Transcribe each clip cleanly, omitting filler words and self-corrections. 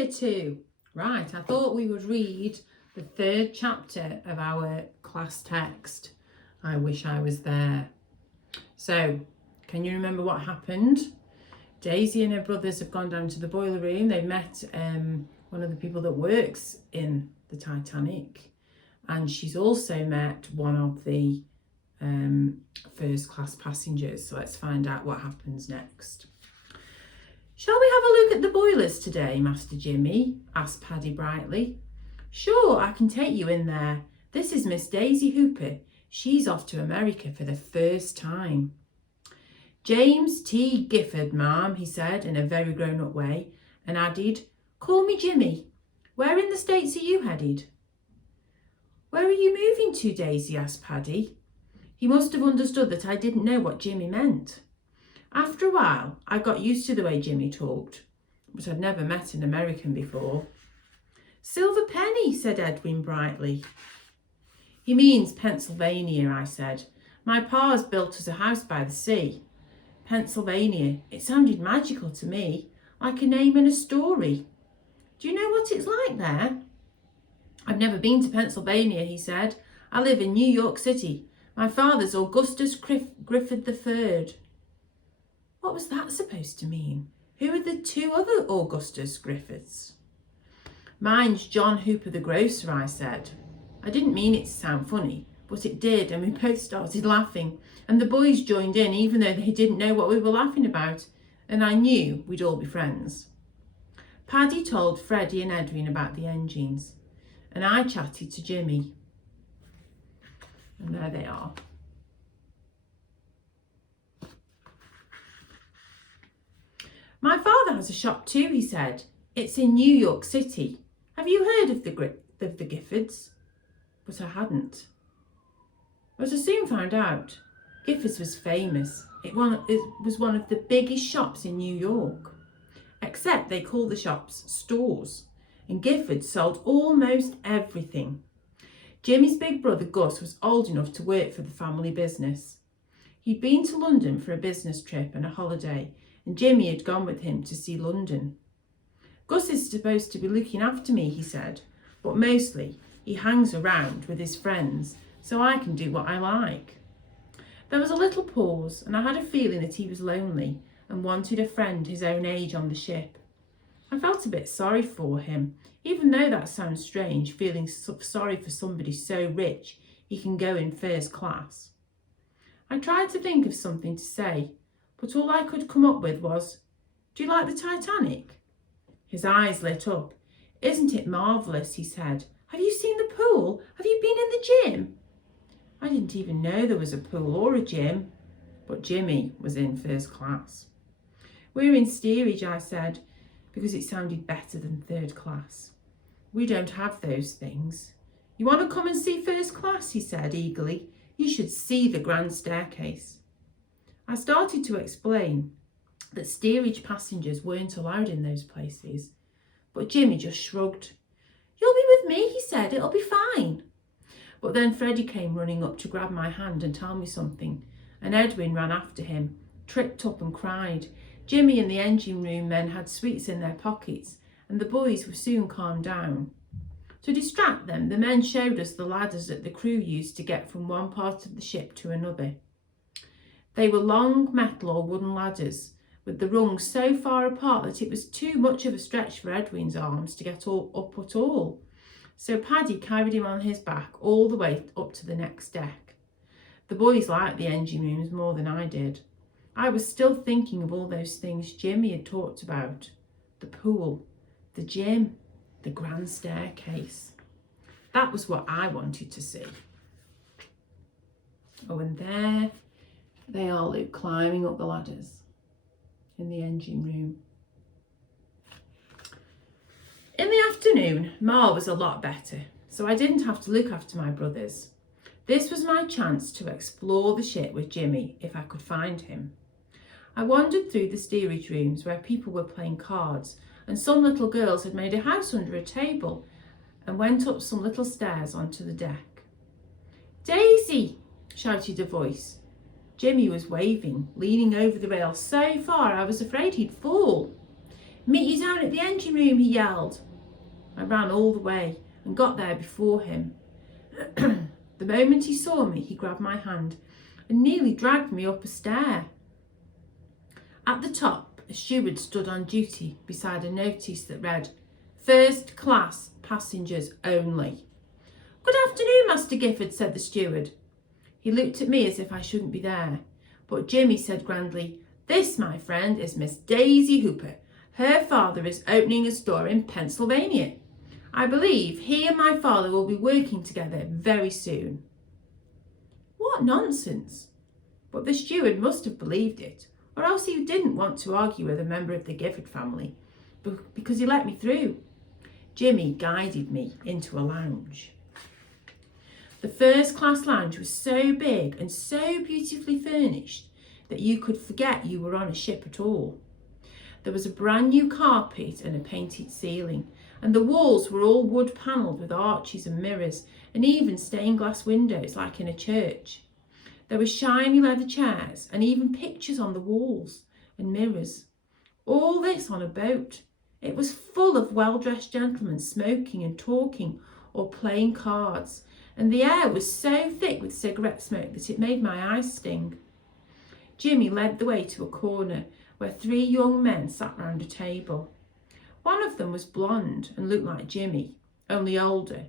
Year 2. Right, I thought we would read the 3rd chapter of our class text. I wish I was there. So, can you remember what happened? Daisy and her brothers have gone down to the boiler room. They've met one of the people that works in the Titanic, and she's also met one of the first class passengers. So let's find out what happens next. Shall we have a look at the boilers today, Master Jimmy? Asked Paddy brightly. Sure, I can take you in there. This is Miss Daisy Hooper. She's off to America for the first time. James T. Gifford, ma'am, he said in a very grown-up way, and added, Call me Jimmy. Where in the States are you headed? Where are you moving to, Daisy? Asked Paddy. He must have understood that I didn't know what Jimmy meant. After a while, I got used to the way Jimmy talked, but I'd never met an American before. Silver Penny, said Edwin brightly. He means Pennsylvania, I said. My pa's built us a house by the sea. Pennsylvania, it sounded magical to me, like a name in a story. Do you know what it's like there? I've never been to Pennsylvania, he said. I live in New York City. My father's Augustus Griffith III. What was that supposed to mean? Who are the two other Augustus Griffiths? Mine's John Hooper the grocer, I said. I didn't mean it to sound funny, but it did, and we both started laughing, and the boys joined in even though they didn't know what we were laughing about, and I knew we'd all be friends. Paddy told Freddie and Edwin about the engines, and I chatted to Jimmy. And there they are. My father has a shop too, he said. It's in New York City. Have you heard of the Giffords? But I hadn't. But I soon found out. Giffords was famous. It was one of the biggest shops in New York. Except they call the shops stores. And Giffords sold almost everything. Jimmy's big brother Gus was old enough to work for the family business. He'd been to London for a business trip and a holiday, and Jimmy had gone with him to see London. Gus is supposed to be looking after me, he said, but mostly he hangs around with his friends so I can do what I like. There was a little pause, and I had a feeling that he was lonely and wanted a friend his own age on the ship. I felt a bit sorry for him, even though that sounds strange, feeling sorry for somebody so rich he can go in first class. I tried to think of something to say, but all I could come up with was, Do you like the Titanic? His eyes lit up. Isn't it marvellous, he said. Have you seen the pool? Have you been in the gym? I didn't even know there was a pool or a gym, but Jimmy was in first class. We're in steerage, I said, because it sounded better than third class. We don't have those things. You want to come and see first class, he said eagerly. You should see the grand staircase. I started to explain that steerage passengers weren't allowed in those places, but Jimmy just shrugged. You'll be with me, he said. It'll be fine. But then Freddie came running up to grab my hand and tell me something, and Edwin ran after him, tripped up and cried. Jimmy and the engine room men had sweets in their pockets, and the boys were soon calmed down. To distract them, the men showed us the ladders that the crew used to get from one part of the ship to another. They were long metal or wooden ladders, with the rungs so far apart that it was too much of a stretch for Edwin's arms to get up at all. So Paddy carried him on his back all the way up to the next deck. The boys liked the engine rooms more than I did. I was still thinking of all those things Jimmy had talked about. The pool, the gym, the grand staircase. That was what I wanted to see. Oh, and there they are, Luke, climbing up the ladders in the engine room. In the afternoon, Ma was a lot better, so I didn't have to look after my brothers. This was my chance to explore the ship with Jimmy if I could find him. I wandered through the steerage rooms where people were playing cards, and some little girls had made a house under a table, and went up some little stairs onto the deck. Daisy! Shouted a voice. Jimmy was waving, leaning over the rail so far I was afraid he'd fall. "Meet you down at the engine room," he yelled. I ran all the way and got there before him. The moment he saw me, he grabbed my hand and nearly dragged me up a stair. At the top, a steward stood on duty beside a notice that read, "First class passengers only." "Good afternoon, Master Gifford," said the steward. He looked at me as if I shouldn't be there, but Jimmy said grandly, "This, my friend, is Miss Daisy Hooper. Her father is opening a store in Pennsylvania. I believe he and my father will be working together very soon." What nonsense! But the steward must have believed it, or else he didn't want to argue with a member of the Gifford family, because he let me through. Jimmy guided me into a lounge. The first class lounge was so big and so beautifully furnished that you could forget you were on a ship at all. There was a brand new carpet and a painted ceiling, and the walls were all wood panelled with arches and mirrors, and even stained glass windows like in a church. There were shiny leather chairs and even pictures on the walls and mirrors. All this on a boat. It was full of well-dressed gentlemen smoking and talking or playing cards, and the air was so thick with cigarette smoke that it made my eyes sting. Jimmy led the way to a corner where 3 young men sat round a table. One of them was blonde and looked like Jimmy, only older,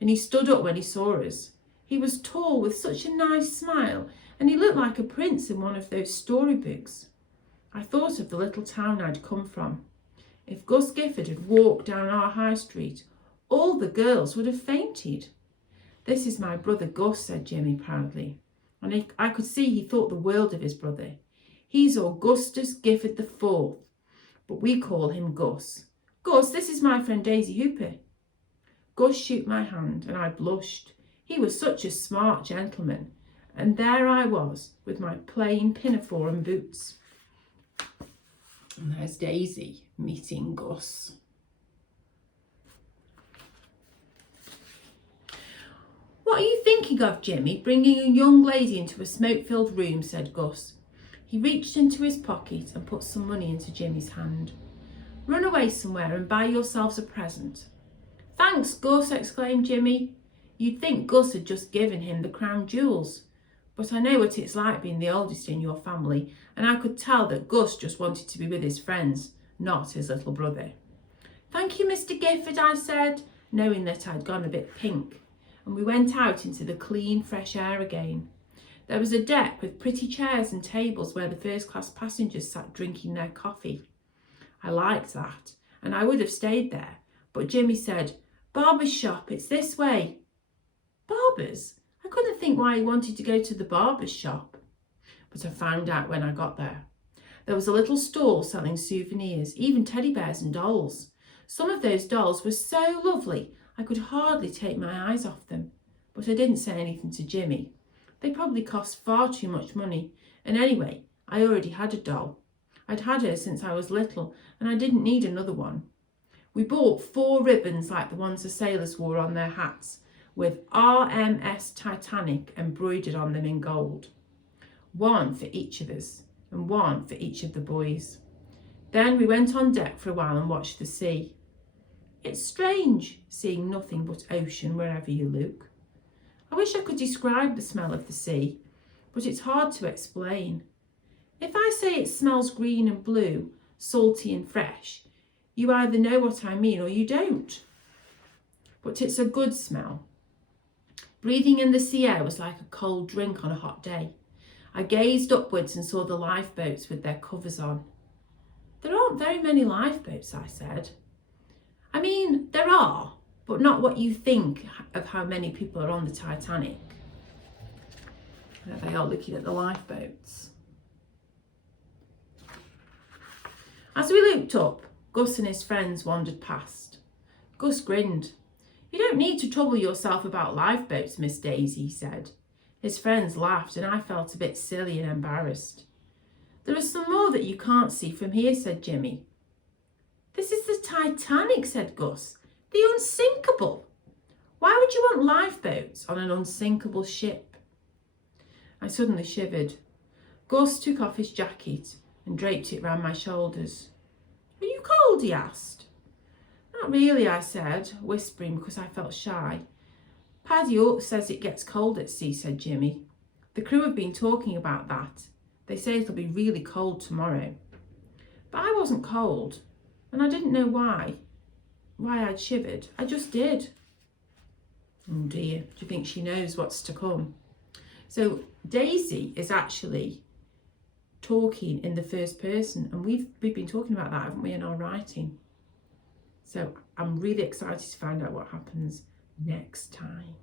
and he stood up when he saw us. He was tall with such a nice smile, and he looked like a prince in one of those storybooks. I thought of the little town I'd come from. If Gus Gifford had walked down our high street, all the girls would have fainted. "This is my brother Gus," said Jimmy proudly, and I could see he thought the world of his brother. "He's Augustus Gifford IV, but we call him Gus. Gus, this is my friend Daisy Hooper." Gus shook my hand and I blushed. He was such a smart gentleman, and there I was with my plain pinafore and boots. And there's Daisy meeting Gus. "What are you thinking of, Jimmy, bringing a young lady into a smoke-filled room?" said Gus. He reached into his pocket and put some money into Jimmy's hand. "Run away somewhere and buy yourselves a present." "Thanks, Gus," exclaimed Jimmy. You'd think Gus had just given him the crown jewels. But I know what it's like being the oldest in your family, and I could tell that Gus just wanted to be with his friends, not his little brother. "Thank you, Mr. Gifford," I said, knowing that I'd gone a bit pink, and we went out into the clean, fresh air again. There was a deck with pretty chairs and tables where the first-class passengers sat drinking their coffee. I liked that, and I would have stayed there, but Jimmy said, "Barber Shop, it's this way." Barber's? I couldn't think why he wanted to go to the barber's shop, but I found out when I got there. There was a little stall selling souvenirs, even teddy bears and dolls. Some of those dolls were so lovely I could hardly take my eyes off them, but I didn't say anything to Jimmy. They probably cost far too much money, and anyway, I already had a doll. I'd had her since I was little, and I didn't need another one. We bought 4 ribbons like the ones the sailors wore on their hats, with RMS Titanic embroidered on them in gold. 1 for each of us, and 1 for each of the boys. Then we went on deck for a while and watched the sea. It's strange seeing nothing but ocean wherever you look. I wish I could describe the smell of the sea, but it's hard to explain. If I say it smells green and blue, salty and fresh, you either know what I mean or you don't. But it's a good smell. Breathing in the sea air was like a cold drink on a hot day. I gazed upwards and saw the lifeboats with their covers on. "There aren't very many lifeboats," I said. "I mean, there are, but not what you think of how many people are on the Titanic." There they are looking at the lifeboats. As we looked up, Gus and his friends wandered past. Gus grinned. "You don't need to trouble yourself about lifeboats, Miss Daisy," he said. His friends laughed and I felt a bit silly and embarrassed. "There are some more that you can't see from here," said Jimmy. "This is the Titanic," said Gus. "The unsinkable. Why would you want lifeboats on an unsinkable ship?" I suddenly shivered. Gus took off his jacket and draped it round my shoulders. Are you cold? He asked. Not really, I said, whispering because I felt shy. Paddy Oak says it gets cold at sea, said Jimmy. The crew have been talking about that. They say it'll be really cold tomorrow. But I wasn't cold, and I didn't know why I'd shivered. I just did. Oh dear, do you think she knows what's to come? So Daisy is actually talking in the first person, and we've been talking about that, haven't we, in our writing? So I'm really excited to find out what happens next time.